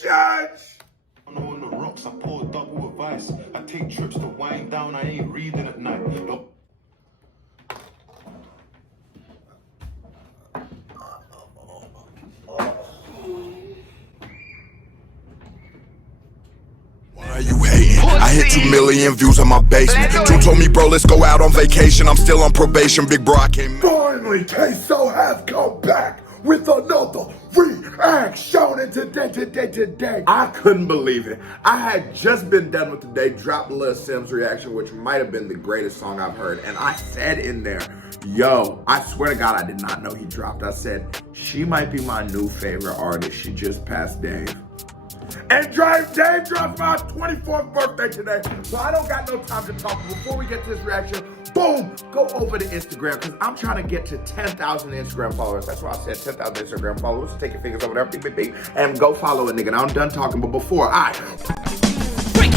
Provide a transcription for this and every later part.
judge. On the rocks, I pour double with ice. I take trips to wind down, I ain't reading at night. Why are you hating? I hit 2 million views on my basement. Two told me, bro, let's go out on vacation. I'm still on probation, big bro, I can't. Finally, Queso has come back with another reaction. And today, I couldn't believe it. I had just been done with the day, dropped Lil Sim's reaction, which might have been the greatest song I've heard. And I said in there, yo, I swear to God, I did not know he dropped. I said, she might be my new favorite artist. She just passed Dave. And Dave dropped my 24th birthday today, so I don't got no time to talk. Before we get to this reaction, boom, go over to Instagram, because I'm trying to get to 10,000 Instagram followers. That's why I said 10,000 Instagram followers. So take your fingers over there, beep, beep, beep, and go follow a nigga. Now I'm done talking, but before I break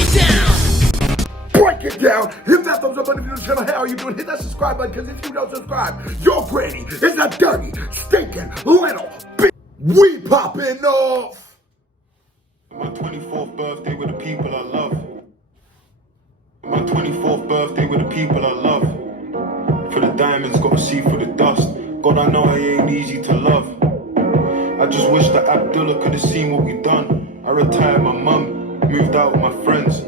it down, hit that thumbs up button if you're new to the channel. Hey, how are you doing? Hit that subscribe button, because if you don't subscribe, your granny is a dirty, stinking, little bitch. We popping off. My 24th birthday with the people I love. My 24th birthday with the people I love. For the diamonds, gotta see through the dust. God, I know I ain't easy to love. I just wish that Abdullah could have seen what we done. I retired my mum, moved out with my friends.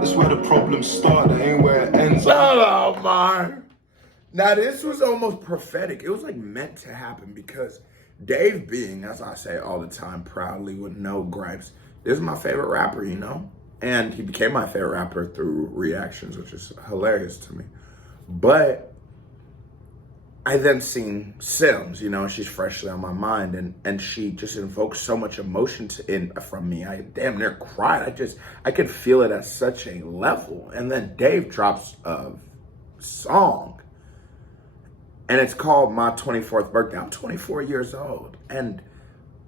That's where the problems start, that ain't where it ends. Hello, man. Now, this was almost prophetic. It was like meant to happen, because Dave being, as I say all the time, proudly with no gripes, this is my favorite rapper, you know? And he became my favorite rapper through reactions, which is hilarious to me. But I then seen Sims, you know, she's freshly on my mind, and she just invoked so much emotion from me. I damn near cried. I could feel it at such a level. And then Dave drops a song, and it's called My 24th Birthday. I'm 24 years old, and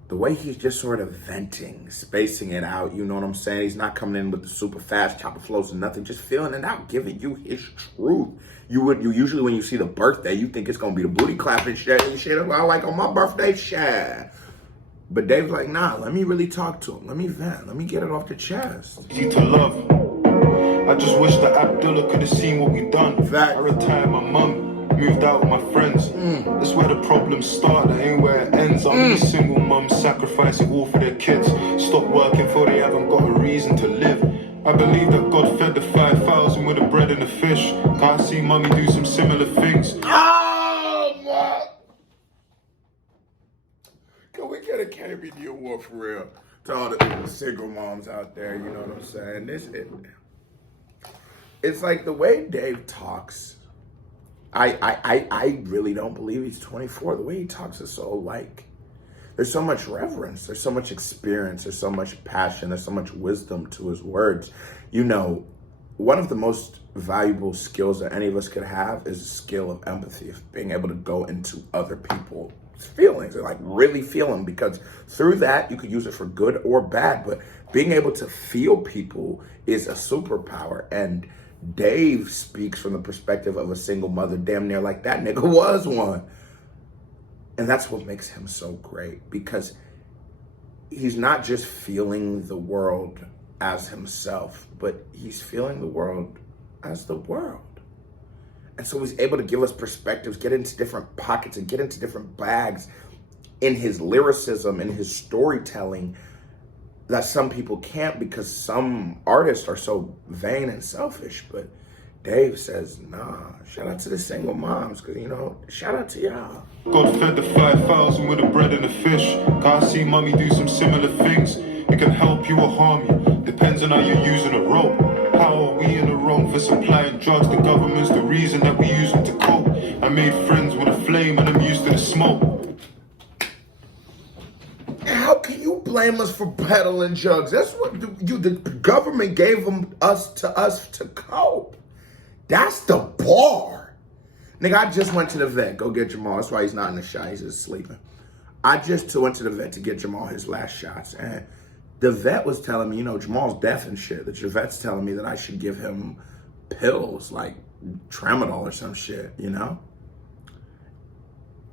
the way he's just sort of venting, spacing it out, you know what I'm saying? He's not coming in with the super fast chopper flows and nothing, just feeling it out, giving you his truth. You usually, when you see the birthday, you think it's gonna be the booty clapping shit and shit. Well, like on my birthday, shit. But Dave's like, nah, let me really talk to him. Let me vent. Let me get it off the chest. Easy to love. I just wish that Abdullah could have seen what we done. Fact. I retired my mum, moved out with my friends. That's where the problems start, that ain't where it ends. I'm these single mums sacrificing all for their kids. Stop working for they haven't got a reason to live. I believe that God fed the 5,000 with the bread and the fish. Can't see mummy do some similar things. Oh, my. Can we get a KBD award for real? To all the single moms out there, you know what I'm saying? It's like the way Dave talks. I really don't believe he's 24. The way he talks is so like, there's so much reverence, there's so much experience, there's so much passion, there's so much wisdom to his words. You know, one of the most valuable skills that any of us could have is a skill of empathy, of being able to go into other people's feelings and like really feel them, because through that you could use it for good or bad, but being able to feel people is a superpower. And Dave speaks from the perspective of a single mother, damn near like that nigga was one. And that's what makes him so great, because he's not just feeling the world as himself, but he's feeling the world as the world. And so he's able to give us perspectives, get into different pockets and get into different bags in his lyricism and his storytelling that some people can't, because some artists are so vain and selfish. But Dave says, nah, shout out to the single moms, because, you know, shout out to y'all. God fed the 5,000 with the bread and the fish. Can't see mummy do some similar things. It can help you or harm you, depends on how you're using a rope. How are we in the wrong for supplying drugs? The government's the reason that we use them to cope. I made friends with a flame and I'm used to the smoke. How can you blame us for peddling drugs? That's what the government gave us to cope. That's the bar. Nigga, I just went to the vet. Go get Jamal. That's why he's not in the shot. He's just sleeping. I just went to the vet to get Jamal his last shots. And the vet was telling me, you know, Jamal's deaf and shit. The vet's telling me that I should give him pills like tramadol or some shit, you know?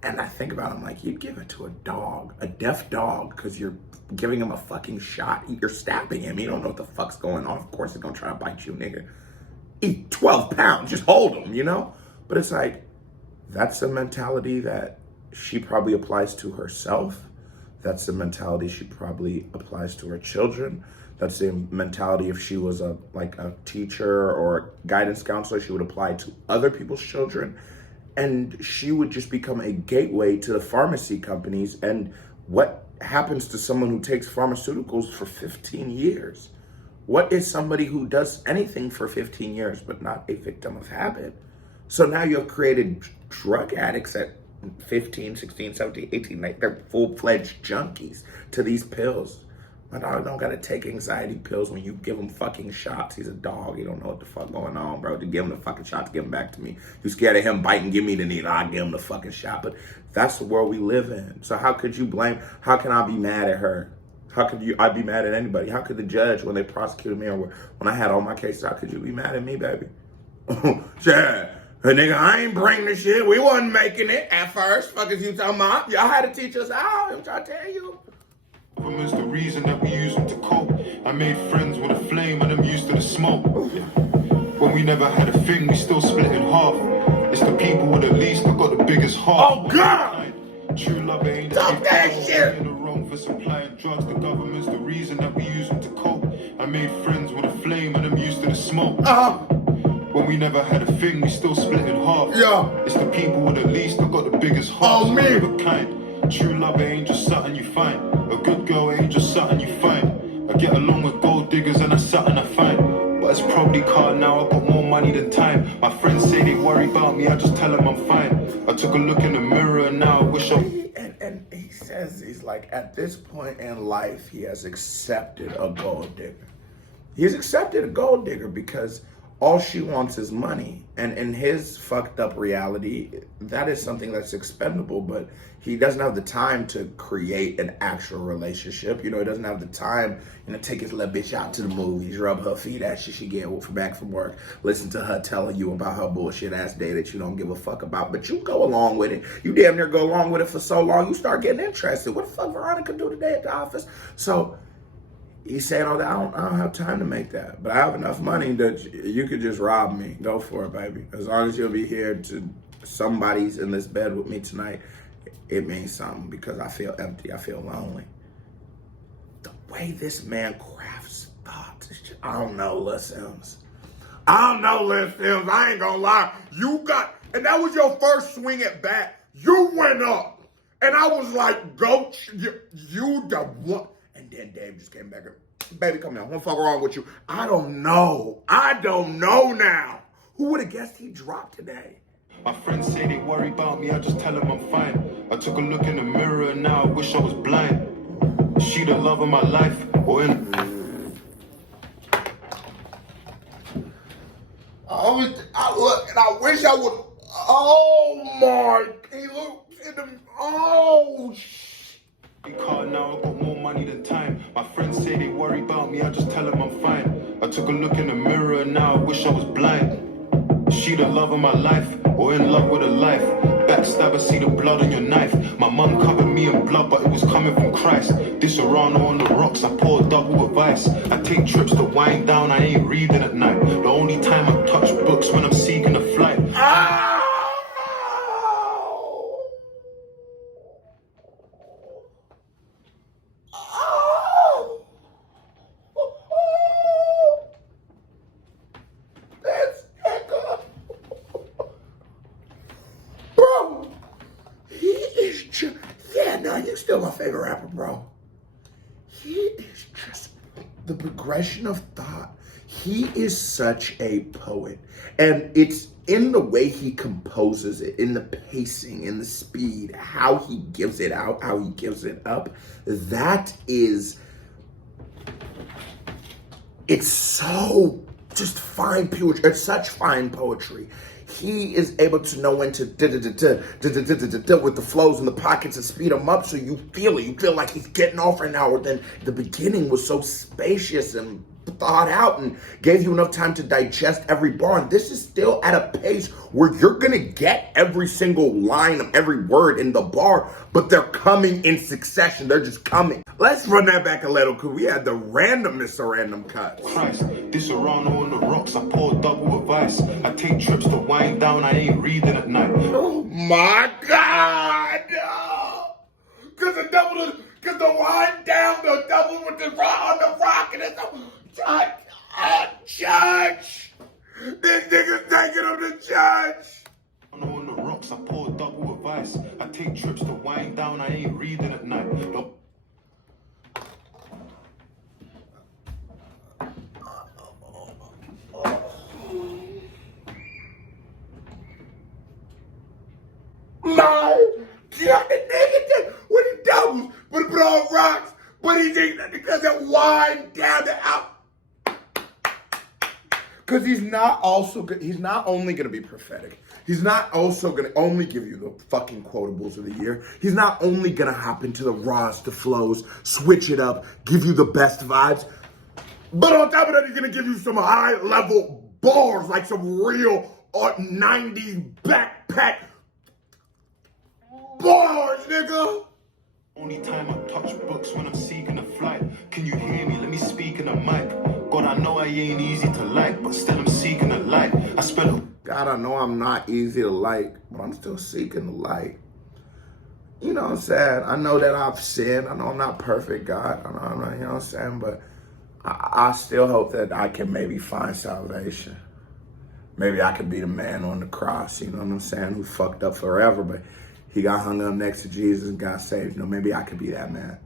And I think about it, I'm like, you'd give it to a dog, a deaf dog, because you're giving him a fucking shot. You're stabbing him. You don't know what the fuck's going on. Of course he's gonna try to bite you, nigga. Eat 12 pounds, just hold him, you know? But it's like, that's a mentality that she probably applies to herself. That's the mentality she probably applies to her children. That's the mentality if she was a teacher or a guidance counselor, she would apply to other people's children. And she would just become a gateway to the pharmacy companies. And what happens to someone who takes pharmaceuticals for 15 years? What is somebody who does anything for 15 years but not a victim of habit? So now you've created drug addicts at 15, 16, 17, 18, like they're full-fledged junkies to these pills. My dog don't gotta take anxiety pills when you give him fucking shots. He's a dog. He don't know what the fuck going on, bro. To give him the fucking shots, give him back to me. You scared of him biting, give me the needle. I'll give him the fucking shot. But that's the world we live in. So how could you blame? How can I be mad at her? How could I be mad at anybody? How could the judge, when they prosecuted me or when I had all my cases, how could you be mad at me, baby? Yeah. Nigga, I ain't bring the shit. We wasn't making it at first. Fuck is you talking about? Y'all had to teach us how. I'm trying to tell you. Is the reason that we use them to cope. I made friends with a flame and I'm used to the smoke. When we never had a thing, we still split in half. It's the people with the least that got the biggest heart. Oh God! True love ain't that shit. In the wrong for supplying drugs. The government's the reason that we use them to cope. I made friends with a flame and I'm used to the smoke. When we never had a thing, we still split in half. Yeah. It's the people with the least that got the biggest heart. Oh, me. One of a kind. True love ain't just something you find. A good girl ain't just something you find. I get along with gold diggers and that's something I find. But it's probably car now, I got more money than time. My friends say they worry about me, I just tell them I'm fine. I took a look in the mirror and now I wish I... And he says, he's like, at this point in life, he has accepted a gold digger. He's accepted a gold digger because all she wants is money. And in his fucked up reality, that is something that's expendable, but he doesn't have the time to create an actual relationship. You know, he doesn't have the time, take his little bitch out to the movies, rub her feet after she get back from work, listen to her telling you about her bullshit ass day that you don't give a fuck about, but you go along with it. You damn near go along with it for so long, you start getting interested. What the fuck Veronica do today at the office? So he's saying, I don't have time to make that, but I have enough money that you could just rob me. Go for it, baby. As long as you'll be here to somebody's in this bed with me tonight, it means something because I feel empty. I feel lonely. The way this man crafts thoughts, I don't know, Lil Sims. I don't know, Lil Sims. I ain't gonna lie. And that was your first swing at bat. You went up. And I was like, go, you the one. And then Dave just came back and, baby, come here. What the fuck wrong with you? I don't know now. Who would have guessed he dropped today? My friends say they worry about me, I just tell them I'm fine. I took a look in the mirror and now I wish I was blind. Is she the love of my life or in... I wish I would... Oh my... He looked in the... Oh, car now, I got more money than time. My friends say they worry about me, I just tell them I'm fine. I took a look in the mirror and now I wish I was blind. Is she the love of my life or in love with a life? Backstabber, see the blood on your knife. My mum covered me in blood, but it was coming from Christ. This Serrano on the rocks, I pour double with ice. I take trips to wind down, I ain't reading at night. The only time I touch books when I'm seeking a flight. You're still my favorite rapper, bro. He is just the progression of thought. He is such a poet. And it's in the way he composes it, in the pacing, in the speed, how he gives it out, how he gives it up. That is, it's so just fine poetry. It's such fine poetry. He is able to know when to with the flows and the pockets and speed them up so you feel it. You feel like he's getting off right now. Or then the beginning was so spacious and thought out and gave you enough time to digest every bar. And this is still at a pace where you're gonna get every single line of every word in the bar, but they're coming in succession. They're just coming. Let's run that back a little, because we had the randomest of random cuts. Christ, this around on the rocks, I pour double with ice. I take trips to wind down, I ain't reading at night. Oh my God! Because the wind down, the double with the rock on the rock, and it's a judge. This nigga's taking him to judge. On the rocks, I pour double with ice. I take trips to wind down, I ain't reading at night. My God, the nigga when he doubles, but he put on rocks, but he doesn't wind down the out. Because he's not only gonna be prophetic. He's not also gonna only give you the fucking quotables of the year. He's not only gonna hop into the raws, the flows, switch it up, give you the best vibes. But on top of that, he's gonna give you some high level bars, like some real 90s backpack bars, nigga. Only time I touch books when I'm seeking a flight. Can you hear me? Let me speak in the mic. God, I know I ain't easy to like, but still I'm seeking the light. I spent God, I know I'm not easy to like, but I'm still seeking the light. You know what I'm saying? I know that I've sinned. I know I'm not perfect, God. I know I'm not, you know what I'm saying? But I still hope that I can maybe find salvation. Maybe I could be the man on the cross, you know what I'm saying, who fucked up forever, but he got hung up next to Jesus and got saved. You know, maybe I could be that man.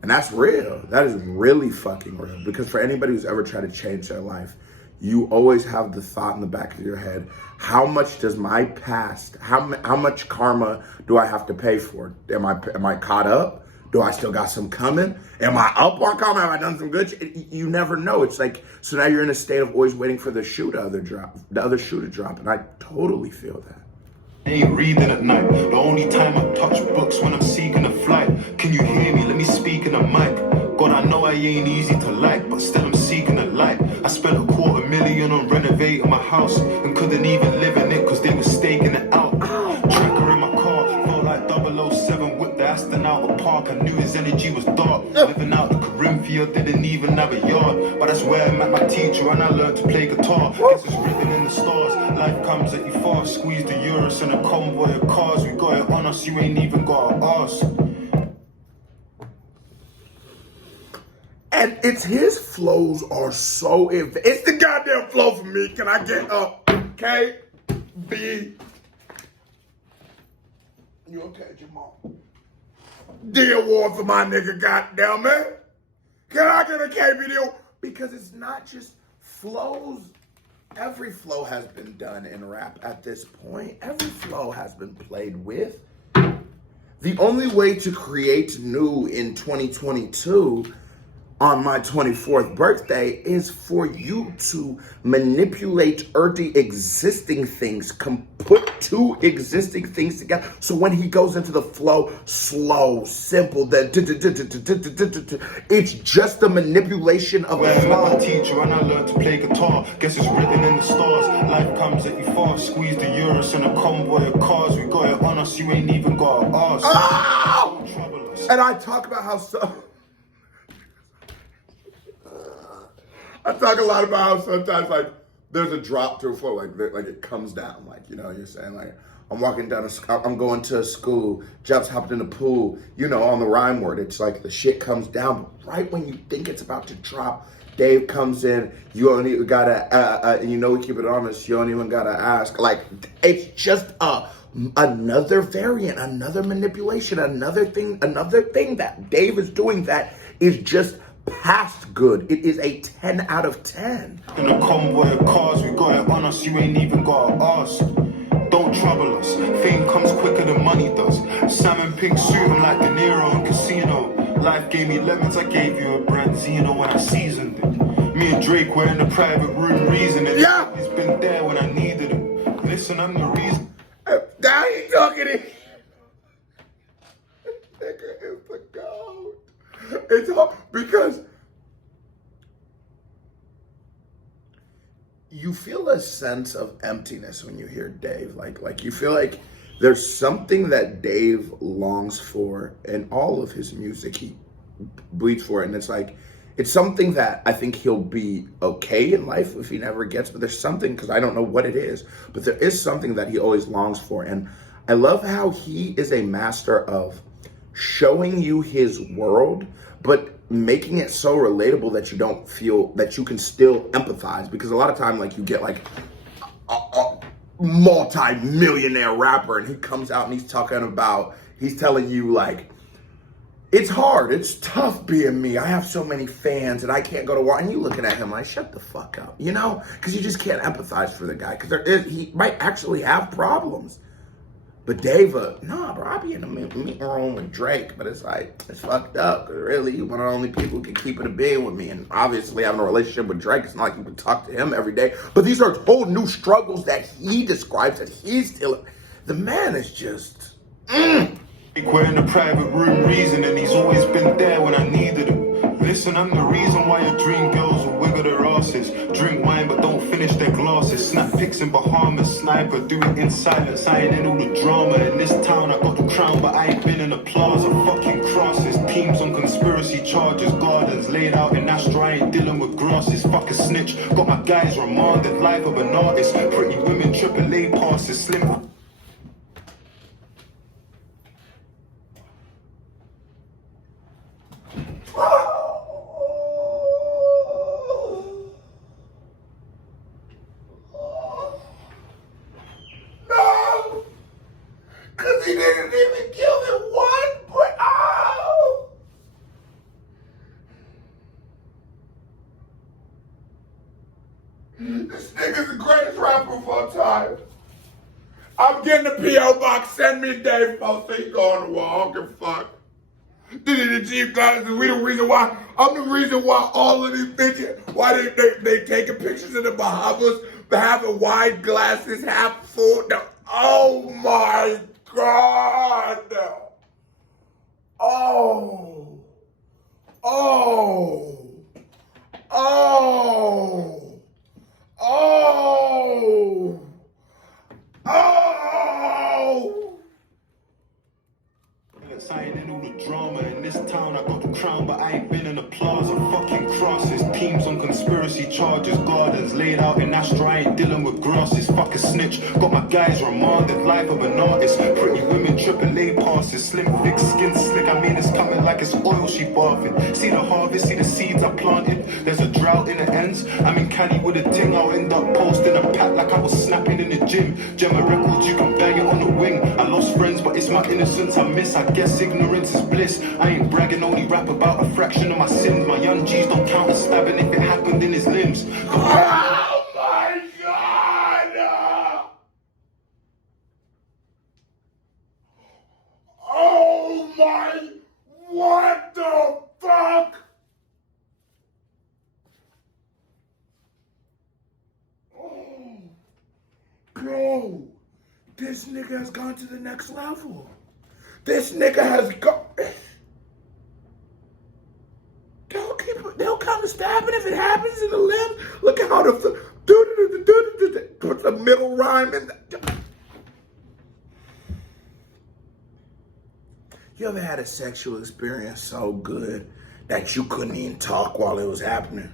And that's real. That is really fucking real. Because for anybody who's ever tried to change their life, you always have the thought in the back of your head, how much does my past, how much karma do I have to pay for? Am I caught up? Do I still got some coming? Am I up on karma? Have I done some good shit? You never know. It's like, so now you're in a state of always waiting for the other shoe to drop. And I totally feel that. ain't reading at night. The only time I touch books when I'm seeking a flight. Can you hear me? Let me speak in the mic. God, I know I ain't easy to like, but still I'm seeking a light. I spent $250,000 on renovating my house and couldn't even live in it cause they were staking it out. Tracker in my car, felt like 007 with the Aston out of park. I knew his energy was dark. Living out the Corinthia, didn't even have a yard. But that's where I met my teacher and I learned to play guitar. Guess it's written in the stars. Life comes at you fast. Squeeze the Urus in a convoy of cars. We got it on us, you ain't even gotta ask. And his flows are so, it's the goddamn flow for me. Can I get up? K, B. You okay, Jamal? D award for my nigga, goddamn man. Can I get a KB deal? Because it's not just flows. Every flow has been done in rap at this point. Every flow has been played with. The only way to create new in 2022 on my 24th birthday is for you to manipulate the existing things, put two existing things together. So when he goes into the flow, slow, simple, it's just the manipulation of a flow. My teacher and I learned to play guitar. Guess it's written in the stars. Life comes at you fast. Squeeze the Urus in a convoy of cars. We got it on us. You ain't even gotta ask. Oh! And I talk about how I talk a lot about how sometimes, like, there's a drop through flow, like it comes down, like, you know what you're saying? Like, I'm walking down, I'm going to school, Jeff's hopped in the pool, you know, on the rhyme word, it's like the shit comes down, but right when you think it's about to drop, Dave comes in, you don't even gotta, and you know we keep it honest, you don't even gotta ask. Like, it's just another variant, another manipulation, another thing that Dave is doing that is just past good. It is a 10 out of 10. In a convoy of cars, we got it on us, you ain't even gotta ask. Don't trouble us, fame comes quicker than money does. Salmon pink suit, I'm like De Niro in Casino. Life gave me lemons, I gave you a Branzino when I seasoned it. Me and Drake were in the private room reasoning. Yeah! He's been there when I needed him. Listen, I'm the reason. Now he talking it. Nigga is the goat. It's hard because you feel a sense of emptiness when you hear Dave. Like you feel like there's something that Dave longs for in all of his music. He bleeds for it, and it's something that I think he'll be okay in life if he never gets, but there's something, because I don't know what it is, but there is something that he always longs for. And I love how he is a master of showing you his world, but making it so relatable that you don't feel that you can still empathize. Because a lot of time, like, you get like a multi-millionaire rapper and he comes out and he's telling you like, it's hard, it's tough being me, I have so many fans and I can't go to war, and you looking at him like, shut the fuck up, you know? Because you just can't empathize for the guy, because he might actually have problems. But Dave, nah, bro, I be in the meeting room with Drake, but it's like, it's fucked up, because really, you're one of the only people who can keep it a being with me, and obviously having a relationship with Drake, it's not like you can talk to him every day, but these are whole new struggles that he describes that he's still, the man is just, We're in a private room reasoning, he's always been there when I needed him. Listen, I'm the reason why your dream girls will wiggle their asses. Drink wine but don't finish their glasses. Snap pics in Bahamas, sniper, do it in silence. I ain't in all the drama. In this town I got the crown but I ain't been in the plaza. Fucking crosses, teams on conspiracy charges. Gardens laid out in Astro, I ain't dealing with grasses. Fuck a snitch, got my guys remanded. Life of an artist, pretty women, AAA passes. Slim. He didn't even give it one, but oh! This nigga's the greatest rapper of all time. I'm getting a P.O. box, send me a Dave post, so he go on the wall, I don't give a fuck. This is the chief guys, I'm the reason why all of these bitches, why they taking pictures in the Bahamas, having wine glasses, half full. No. Oh my God! Oh! Oh! Oh! Oh! Oh! I ain't in all the drama. In this town I got the crown but I ain't been in the plaza. Fucking crosses, teams on conspiracy charges. Gardens laid out in Astro, I ain't dealing with grasses. Fuck a snitch, got my guys remanded. Life of an artist, pretty women, AAA passes. Slim, thick, skin slick, I mean it's coming like it's oil she bathing. See the harvest, see the seeds I planted. There's a drought in the ends, I'm in Cali with a ting. I'll end up posting a pack like I was snapping in the gym. Gemma records, you can bang it on the wing. I lost friends but it's my innocence I miss. I guess ignorance is bliss. I ain't bragging, only rap about a fraction of my sins. My young G's don't count as stabbing if it happened in his limbs. Oh my God! Oh my, what the fuck? Oh, bro, this nigga has gone to the next level. This nigga has gone. They'll come to stabbing if it happens in the limbs. Look at how put the middle rhyme in. You ever had a sexual experience so good that you couldn't even talk while it was happening?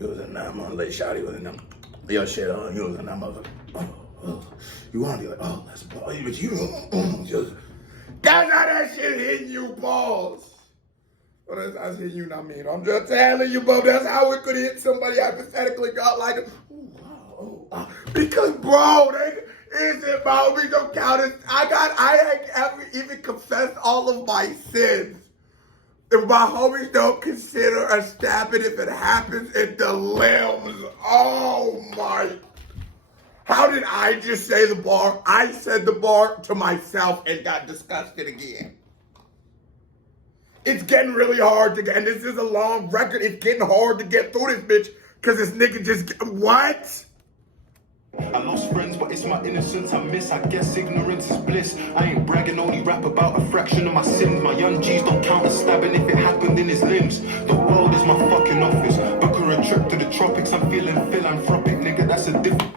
You was in that motherfucker, shawty was in them, your shit on, you was in that motherfucker. You want to be like, oh, that's boy, but you, just, that's how that shit hitting you, balls. Well, that's hitting you, not me. I'm just telling you, bro, that's how it could hit somebody hypothetically got like, because, bro, it's about me, don't count it. I ain't ever even confessed all of my sins. If my homies don't consider a stabbing if it happens in the limbs, oh my. How did I just say the bar? I said the bar to myself and got disgusted again. It's getting really hard to get, and this is a long record, it's getting hard to get through this bitch, because this nigga just, what? I lost friends, but it's my innocence I miss. I guess ignorance is bliss. I ain't bragging, only rap about a fraction of my sins. My young G's don't count as stabbing if it happened in his limbs. The world is my fucking office. Book her a trip to the tropics, I'm feeling philanthropic, nigga. a different.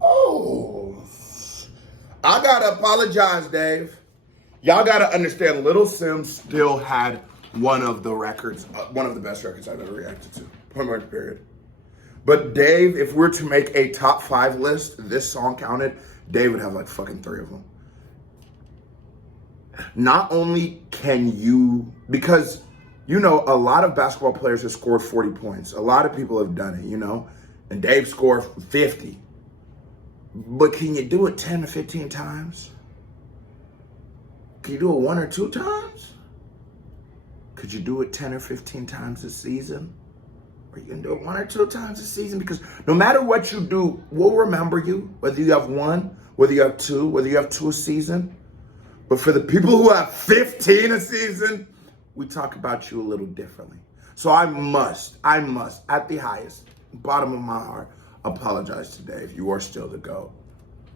Oh, I gotta apologize, Dave. Y'all gotta understand, Little Sims still had one of the best records I've ever reacted to. Point blank period. But Dave, if we're to make a top 5 list, this song counted, Dave would have like fucking 3 of them. Not only can you, because, you know, a lot of basketball players have scored 40 points. A lot of people have done it, you know, and Dave scored 50. But can you do it 10 to 15 times? Can you do it 1 or 2 times? Could you do it 10 or 15 times a season? Or you can do it 1 or 2 times a season? Because no matter what you do, we'll remember you, whether you have 1, whether you have 2, whether you have 2 a season. But for the people who have 15 a season, we talk about you a little differently. So I must, at the highest, bottom of my heart, apologize to Dave. You are still the GOAT.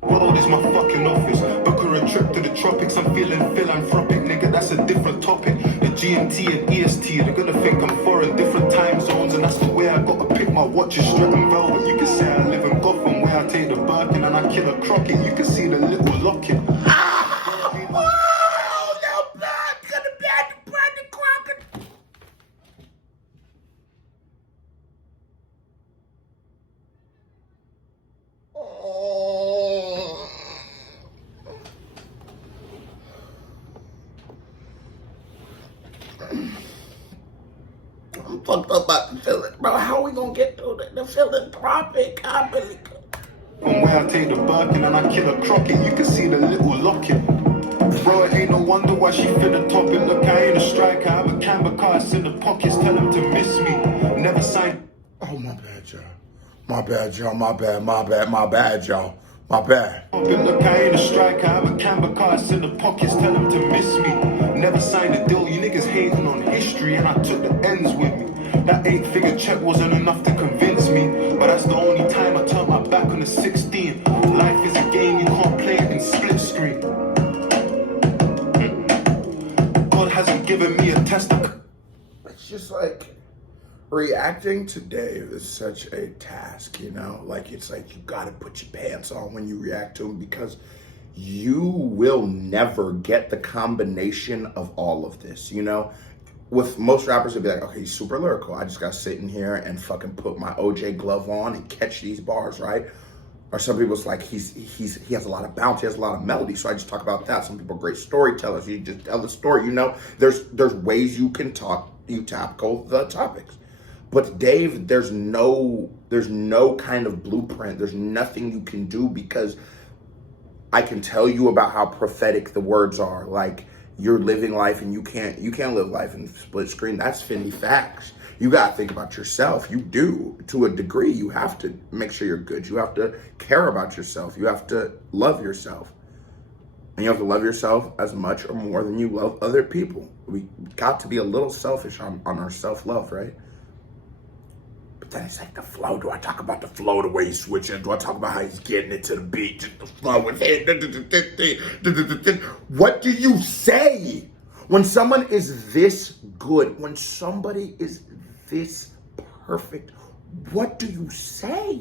World is my fucking office. Book her a trip to the tropics. I'm feeling philanthropic, nigga. That's a different topic. The GMT and EST, they're gonna think I'm foreign, different time zones, and that's the way I gotta pick my watches. Stratton velvet. You can say I live in Gotham, where I take the Birkin and I kill a Crockett. You can see the little locket. I'm fucked up about the feeling, bro. How are we gonna get through the philanthropic? I really could. From where I take the Birkin and I kill a Crockett, you can see the little locket. Bro, it ain't no wonder why she finna top it. Look, I ain't a striker, I have a camber cast in the pockets. Tell him to miss me, never sign. Oh, my bad, y'all. My bad, y'all. My bad, y'all. My bad. Look, I ain't a striker, I have a camber cast in the pockets. Tell him to miss me, never signed a deal. You niggas hating on history and I took the ends with me. That 8-figure check wasn't enough to convince me, but that's the only time I turned my back on the 16. Life is a game, you can't play it in split screen. God hasn't given me a test. It's just like, reacting to Dave is such a task, you know? Like, it's like you gotta put your pants on when you react to him, because you will never get the combination of all of this, you know? With most rappers, it'd be like, okay, he's super lyrical. I just gotta sit in here and fucking put my OJ glove on and catch these bars, right? Or some people, it's like he has a lot of bounce, he has a lot of melody, so I just talk about that. Some people are great storytellers. You just tell the story, you know? There's ways you can tackle the topics. But Dave, there's no kind of blueprint. There's nothing you can do, because I can tell you about how prophetic the words are. Like, you're living life and you can't live life in split screen. That's Fendi facts. You gotta think about yourself. You do, to a degree. You have to make sure you're good. You have to care about yourself. You have to love yourself. And you have to love yourself as much or more than you love other people. We got to be a little selfish on our self-love, right? But then it's like the flow. Do I talk about the flow, the way he's switching? Do I talk about how he's getting it to the beat, just the flow with it? What do you say when someone is this good? When somebody is this perfect, what do you say?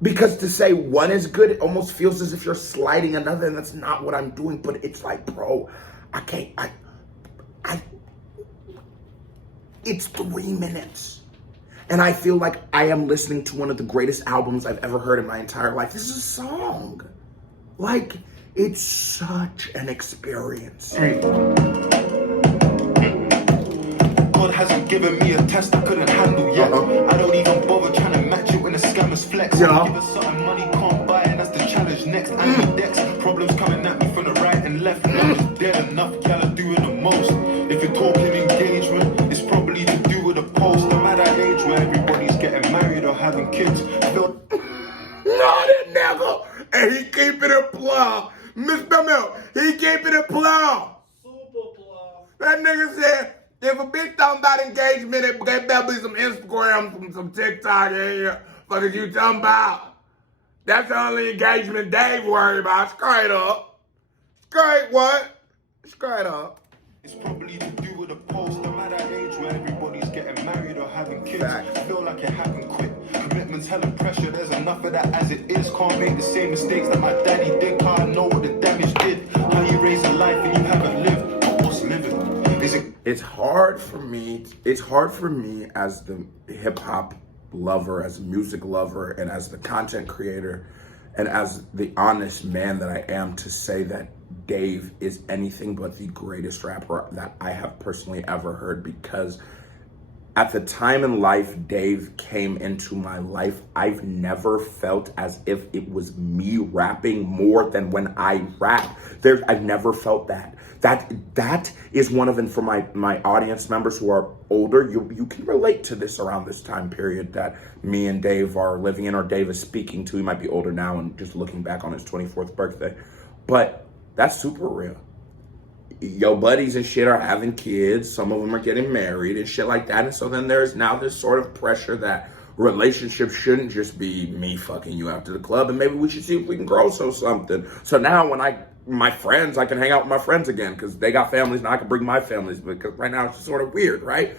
Because to say one is good, it almost feels as if you're sliding another, and that's not what I'm doing. But it's like, bro, it's 3 minutes. And I feel like I am listening to one of the greatest albums I've ever heard in my entire life. This is a song. Like, it's such an experience. God hasn't given me a test I couldn't handle yet. I don't even bother trying to match it when the scammers flex. Give us something money can't buy, and that's the challenge next. And decks, problems coming at me from the right and left. Numbers dead enough, y'all are doing the most. If you're talking engagement, it's probably to do with a post. I'm at that age where everybody's getting married or having kids. No, that nigga. And he keeping it plow. Mr. Milk, he keeping it plow. Super plow. That nigga said, if a bitch talking about engagement, it better be some Instagram, some TikTok in here. Fuck is you talking about? That's the only engagement Dave worried about. Straight up. Straight what? Straight up. It's probably to do with the post. I'm at that age where everybody's getting married or having kids. Facts. I feel like it happened quick. Commitment's hella pressure. There's enough of that as it is. Can't make the same mistakes that my daddy did. Can't know what the damage did. How you raise a life and you haven't lived. But what's living? Is it? It's hard for me as the hip hop lover, as a music lover, and as the content creator, and as the honest man that I am, to say that Dave is anything but the greatest rapper that I have personally ever heard, because at the time in life Dave came into my life, I've never felt as if it was me rapping more than when I rap. I've never felt that. That is one of, and for my audience members who are older, you can relate to this around this time period that me and Dave are living in, or Dave is speaking to. He might be older now and just looking back on his 24th birthday. But that's super real. Your buddies and shit are having kids. Some of them are getting married and shit like that. And so then there's now this sort of pressure that relationships shouldn't just be me fucking you after the club, and maybe we should see if we can grow something. So now when my friends, I can hang out with my friends again because they got families and I can bring my families, because right now it's just sort of weird, right?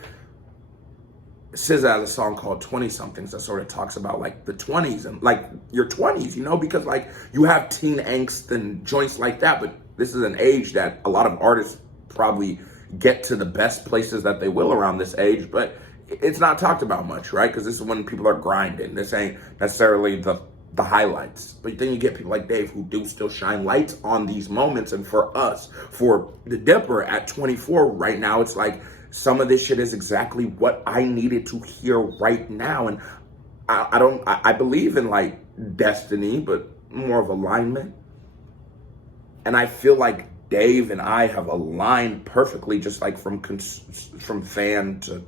SZA has a song called 20 somethings that sort of talks about like the 20s and like your 20s, you know, because like you have teen angst and joints like that, but this is an age that a lot of artists probably get to the best places that they will around this age, but it's not talked about much, right? Because this is when people are grinding. This ain't necessarily the highlights. But then you get people like Dave who do still shine lights on these moments. And for us, for the Dipper at 24 right now, it's like some of this shit is exactly what I needed to hear right now. And I believe in like destiny, but more of alignment. And I feel like Dave and I have aligned perfectly, just like from fan to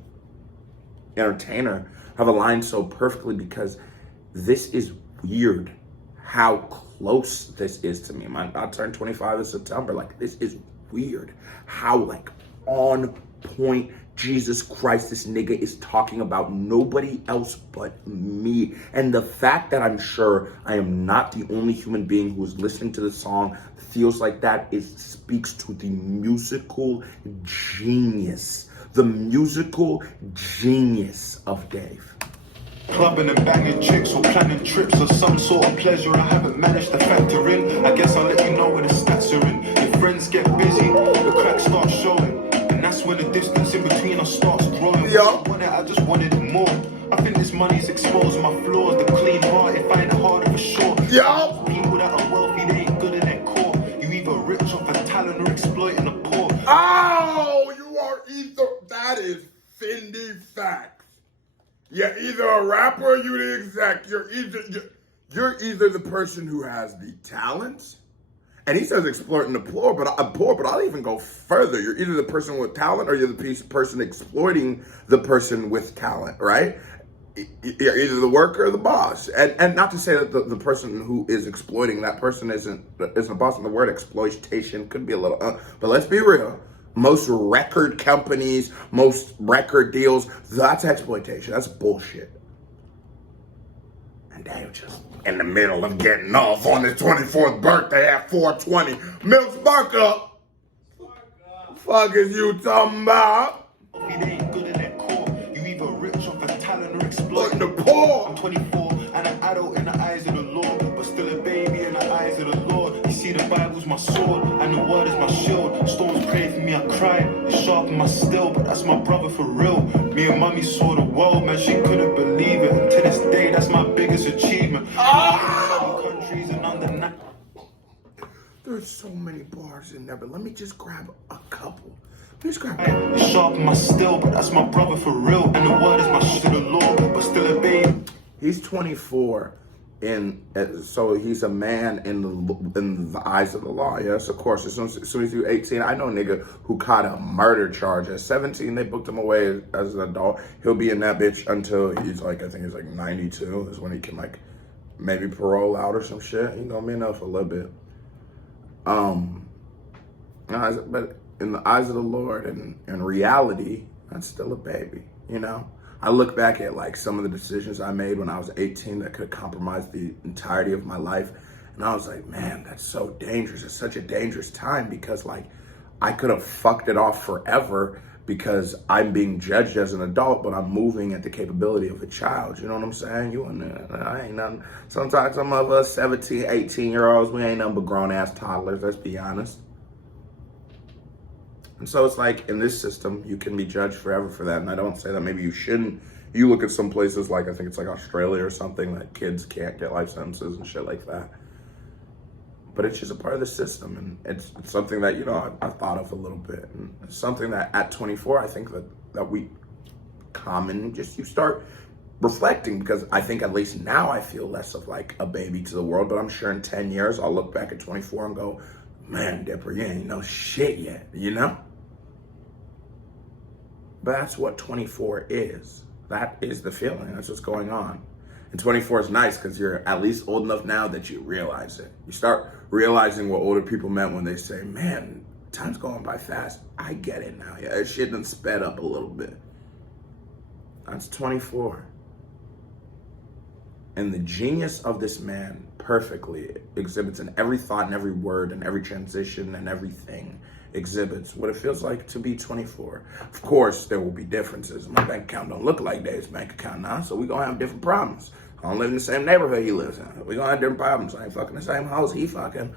entertainer, have aligned so perfectly, because this is weird how close this is to me. I turned 25 in September. Like, this is weird how like on point Jesus Christ this nigga is talking about nobody else but me. And the fact that I'm sure I am not the only human being who is listening to the song feels like that speaks to the musical genius. The musical genius of Dave. Clubbing and banging chicks or planning trips or some sort of pleasure I haven't managed to factor in. I guess I'll let you know where the stats are in. Your friends get busy, the cracks start showing, and that's when the distance in between us starts growing. Yo. I just wanted it more. I think this money's exposed my flaws. The clean heart, it find it harder for sure. Yo. People that are wealthy, they ain't good in their core. You either rich off of talent or exploiting the poor. Oh, you are either, that is Fendi facts. You're either a rapper or you're the exec. You're either the person who has the talent, and he says exploiting the poor, but I'll even go further. You're either the person with talent or you're the person exploiting the person with talent, right? You're either the worker or the boss. And not to say that the person who is exploiting that person isn't a boss, and the word exploitation could be a little, but let's be real. Most record companies, most record deals, that's exploitation. That's bullshit. And Dave just in the middle of getting off on his 24th birthday at 420. Milk spark up. Fuck is you talking about? They ain't good in their core. You either rich off of talent or exploiting the poor. I'm 24 and an adult in the eyes of the Lord, but still a baby in the eyes of the Lord. You see, the Bible's my sword and the word is my shield. Storms pray for me, I cry. It's sharpen my steel, but that's my brother for real. Me and mommy saw the world, man, she couldn't believe it. And to this day, that's my biggest achievement. Countries and under. There's so many bars in there, but let me just grab a couple. Let's grab a couple. It's sharpen my steel, but that's my brother for real. And the word is my shit to the Lord, but still a baby. He's 24, so he's a man in the eyes of the law. Yes, of course. As soon as you're 18, I know a nigga who caught a murder charge at 17. They booked him away as an adult. He'll be in that bitch until he's like, I think he's like 92 is when he can like maybe parole out or some shit. You know me enough for a little bit. But in the eyes of the Lord and in reality, that's still a baby, you know? I look back at like some of the decisions I made when I was 18 that could have compromised the entirety of my life. And I was like, man, that's so dangerous. It's such a dangerous time because like I could have fucked it off forever because I'm being judged as an adult, but I'm moving at the capability of a child. You know what I'm saying? You and I ain't nothing. Sometimes some of us 17, 18-year-olds, we ain't nothing but grown-ass toddlers, let's be honest. And so it's like in this system, you can be judged forever for that. And I don't say that maybe you shouldn't. You look at some places like, I think it's like Australia or something, that kids can't get life sentences and shit like that. But it's just a part of the system, and it's something that, you know, I've thought of a little bit. And it's something that at 24, I think that we you start reflecting, because I think at least now I feel less of like a baby to the world, but I'm sure in 10 years, I'll look back at 24 and go, man, Dipper, you ain't know shit yet, you know? But that's what 24 is. That is the feeling. That's what's going on. And 24 is nice because you're at least old enough now that you realize it. You start realizing what older people meant when they say, man, time's going by fast. I get it now. Yeah, that shit done sped up a little bit. That's 24. And the genius of this man perfectly exhibits in every thought and every word and every transition and everything exhibits what it feels like to be 24. Of course, there will be differences. My bank account don't look like Dave's bank account now, so we're gonna have different problems. I don't live in the same neighborhood he lives in. We're gonna have different problems. I ain't fucking the same house he fucking.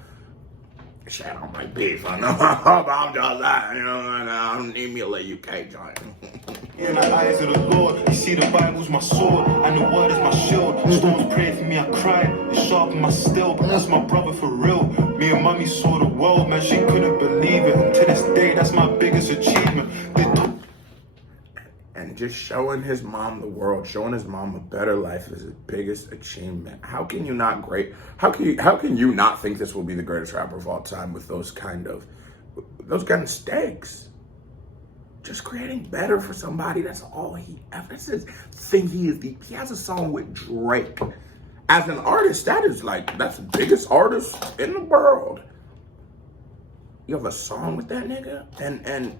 Shit, I don't like beef. I know. I'm just that, you know, I don't need me a little UK joint. In the eyes of the Lord, you see the Bible's my sword, and the word is my shield. Storms pray for me, I cry, it sharpen my steel, but that's my brother for real. Me and mommy saw the world, man, she couldn't believe it. And to this day, that's my biggest achievement. And just showing his mom the world, showing his mom a better life is his biggest achievement. How can you not how can you not think this will be the greatest rapper of all time with those kind of stakes? Just creating better for somebody, that's all he ever, that's his thing. He has a song with Drake. As an artist, that's the biggest artist in the world. You have a song with that nigga? And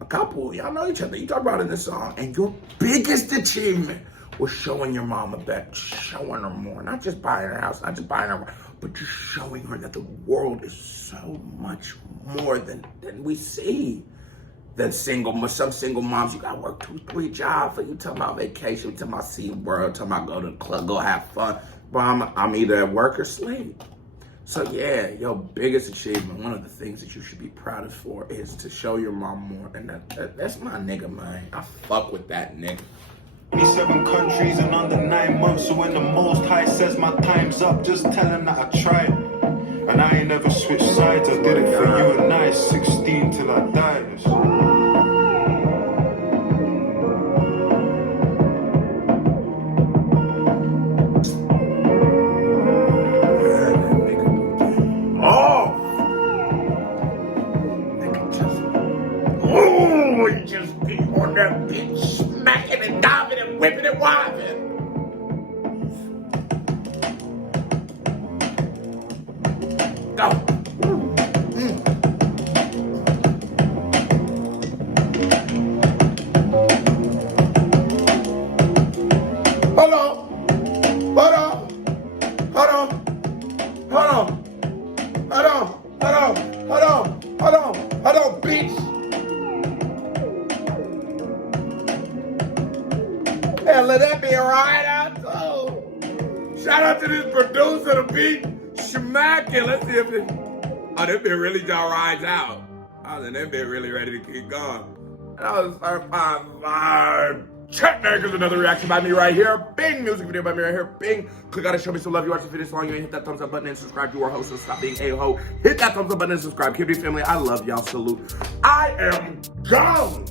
a couple, y'all know each other. You talk about it in this song, and your biggest achievement was showing your mama that, showing her more. Not just buying her house, not just buying her, but just showing her that the world is so much more than we see. That some single moms, you gotta work 2-3 jobs. For you talking about vacation, you talking about see the world, talking about go to the club, go have fun. But I'm either at work or sleep. So yeah, your biggest achievement, one of the things that you should be proudest for, is to show your mom more. And that's my nigga, man. I fuck with that nigga. 27 countries in under 9 months, so when the Most High says my time's up, just tell him that I tried. And I ain't never switched sides, I did it for you and I, 16 till I died. Just be on that bitch, smacking and diving and whipping and wiving. Go. Hold on, bitch. Yeah, let that be a ride out too. Shout out to this producer, the beat, Schmackin'. Let's see if it. Oh, that bit really just rides out. Oh, then that bit really ready to keep going. That was certified vibe. Check there, because another reaction by me right here. Bing, music video by me right here. Bing. Click on it, show me some love. You watch the video so long, you ain't hit that thumbs up button and subscribe. You are host, so stop being a ho. Hit that thumbs up button and subscribe. Keep it family. I love y'all. Salute. I am gone.